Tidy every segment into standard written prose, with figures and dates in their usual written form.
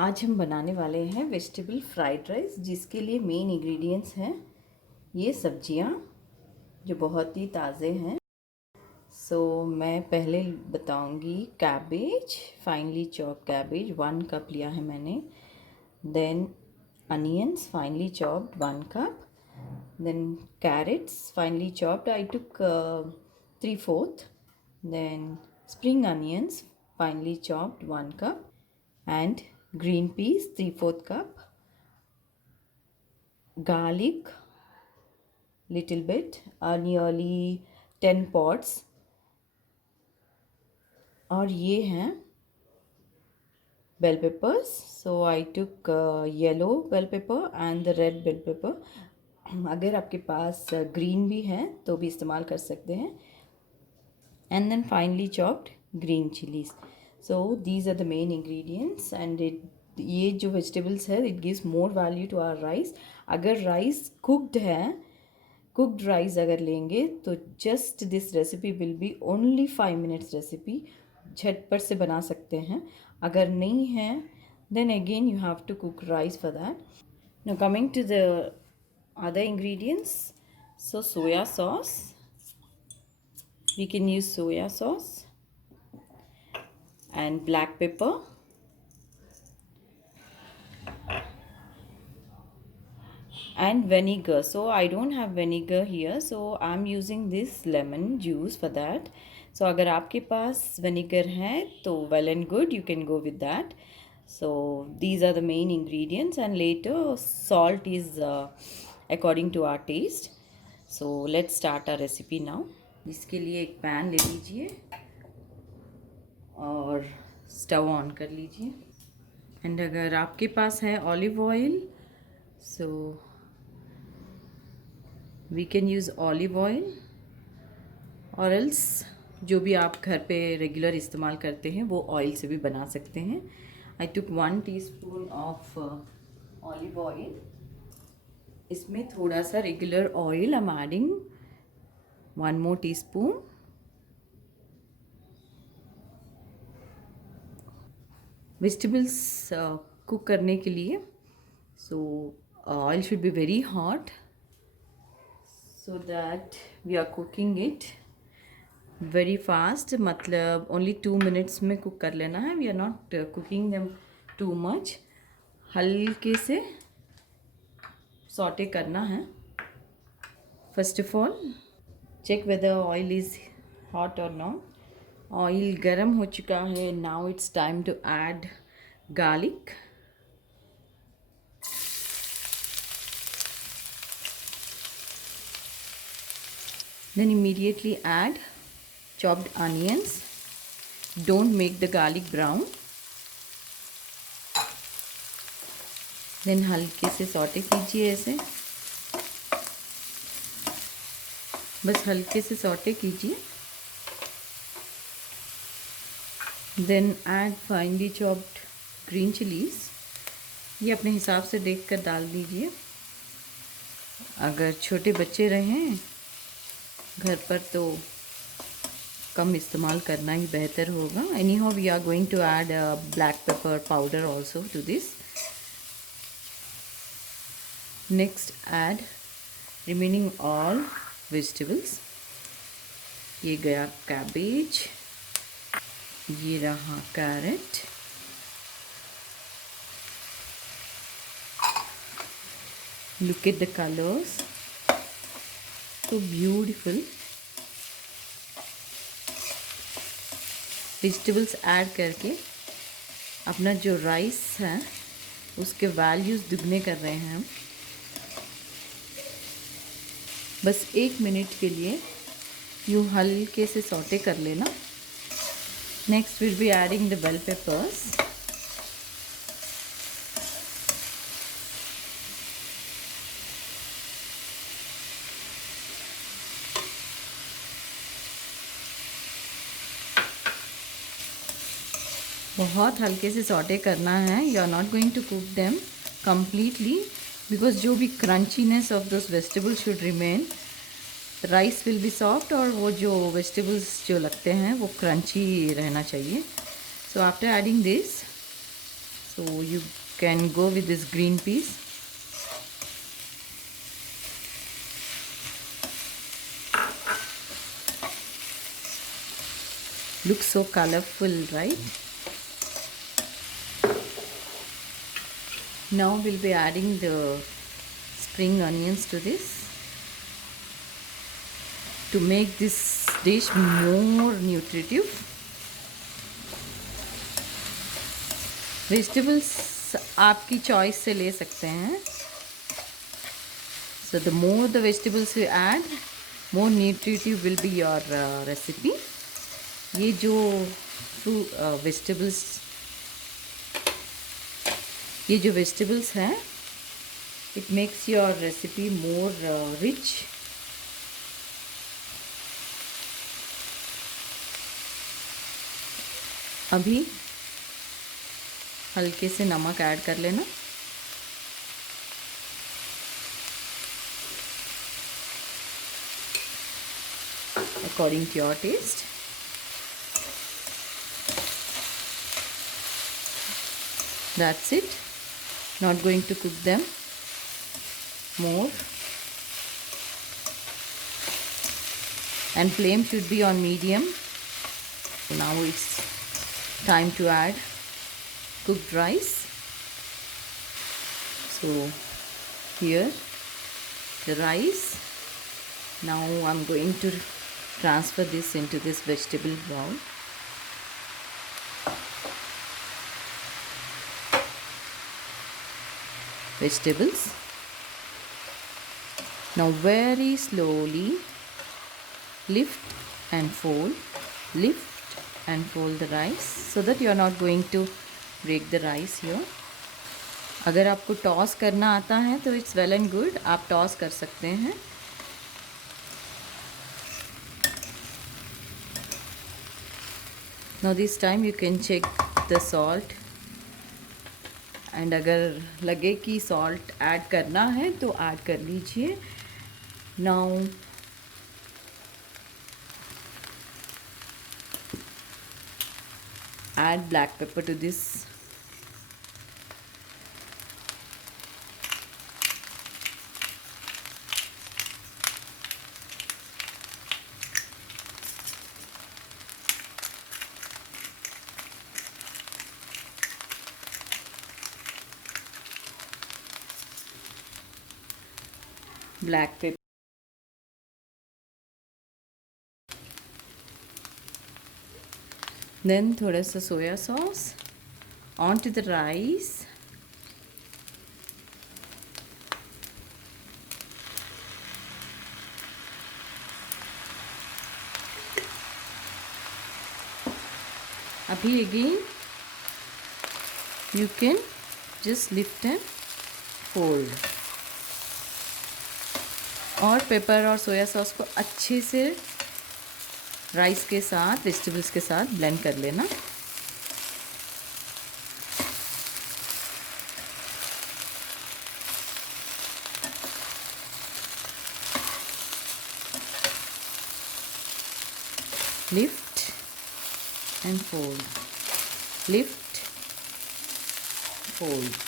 आज हम बनाने वाले हैं वेजिटेबल फ्राइड राइस, जिसके लिए मेन इंग्रेडिएंट्स हैं ये सब्जियां जो बहुत ही ताज़े हैं। मैं पहले बताऊंगी। Cabbage, finely chopped cabbage 1 cup लिया है मैंने। Then onions finely chopped 1 cup. Then carrots finely chopped, I took 3/4. Then spring onions finely chopped 1 cup, and green peas 3/4 cup. Garlic little bit, nearly 10 pods. और ये हैं bell peppers. So I took yellow bell pepper and the red bell pepper. अगर आपके पास green भी है तो भी इस्तेमाल कर सकते हैं। And then finely chopped green chilies. So these are the main ingredients, and ये जो vegetables है it gives more value to our rice. अगर rice cooked है, cooked rice अगर लेंगे तो just this recipe will be only 5 minutes recipe, झटपट से बना सकते हैं। अगर नहीं है then again you have to cook rice for that. Now coming to the other ingredients, so soya sauce, we can use soya sauce and black pepper, and vinegar. So I don't have vinegar here, so I'm using this lemon juice for that. So अगर आपके पास vinegar है तो well and good, you can go with that. So these are the main ingredients, and later salt is according to our taste. So let's start our recipe now. इसके लिए एक pan ले लीजिए और स्टव ऑन कर लीजिए। And अगर आपके पास है olive oil, so we can use olive oil, और एल्स जो भी आप घर पे रेगुलर इस्तेमाल करते हैं वो ऑयल से भी बना सकते हैं। आई टुक 1 टीस्पून ऑफ ऑलिव ऑयल। इसमें थोड़ा सा regular oil I am adding 1 more teaspoon. Vegetables cook करने के लिए सो oil should be very hot so that we are cooking it very fast. मतलब only 2 minutes में कुक कर लेना है। We are not cooking them too much. हल्के से सॉटे करना है। First of all check whether oil is hot or not. Oil गर्म हो चुका है। Now it's time to add garlic. Then immediately add chopped onions. Don't make the garlic brown. Then हल्के से सॉटे कीजिए ऐसे, बस हल्के से सॉटे कीजिए। Then add finely chopped green chilies. ये अपने हिसाब से देखकर डाल दीजिए। अगर छोटे बच्चे रहें घर पर तो कम इस्तेमाल करना ही बेहतर होगा। Anyhow we are going to add black pepper powder also to this. Next add remaining all vegetables. ये गया कैबेज, ये रहा carrot, look at the colors, so beautiful. Vegetables add करके अपना जो राइस है उसके वैल्यूज़ दुगने कर रहे हैं हम। बस 1 मिनट के लिए यूँ हल्के से सौटे कर लेना। Next will be adding the bell peppers. बहुत हल्के से सौटे करना है। You are not going to cook them completely because जो भी crunchiness of those vegetables should remain. Rice will be soft और वो जो वेजिटेबल्स जो लगते हैं वो क्रंची रहना चाहिए। So after adding this, so you can go with this green peas. Looks so colorful, right? Now we'll be adding the spring onions to this to make this dish more nutritive. Vegetables आपकी choice से ले सकते हैं. So the more the vegetables you add, more nutritive will be your recipe. ये जो vegetables हैं, it makes your recipe more rich. अभी हल्के से नमक ऐड कर लेना. According to your taste. That's it. Not going to cook them more. And flame should be on medium. So now it's time to add cooked rice. So here the rice. Now I'm going to transfer this into this vegetable bowl. Vegetables. Now very slowly lift and fold the rice so that you are not going to break the rice here. अगर आपको toss करना आता है तो it's well and good, आप toss कर सकते हैं. Now this time you can check the salt, and अगर लगे कि salt ऐड करना है तो ऐड कर लीजिए. Now add black pepper to this. Black pepper. Then थोड़ा सा soya sauce onto the rice. अभी again you can just lift and fold. और पेपर और सोया सॉस को अच्छे से राइस के साथ, वेजिटेबल्स के साथ ब्लेंड कर लेना. Lift and fold. Lift, fold.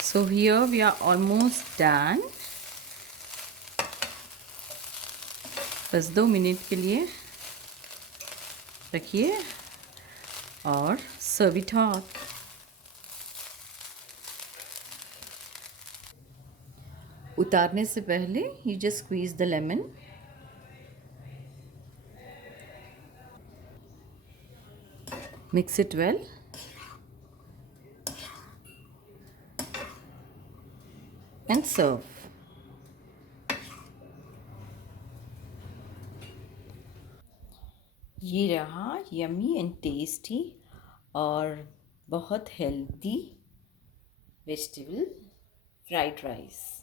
So here we are almost done. बस 2 मिनट के लिए रखिए और सर्व इट हॉट. उतारने से पहले you just squeeze the lemon. Mix it well. And serve. ये रहा यमी एंड टेस्टी और बहुत हेल्दी वेजिटेबल फ्राइड राइस.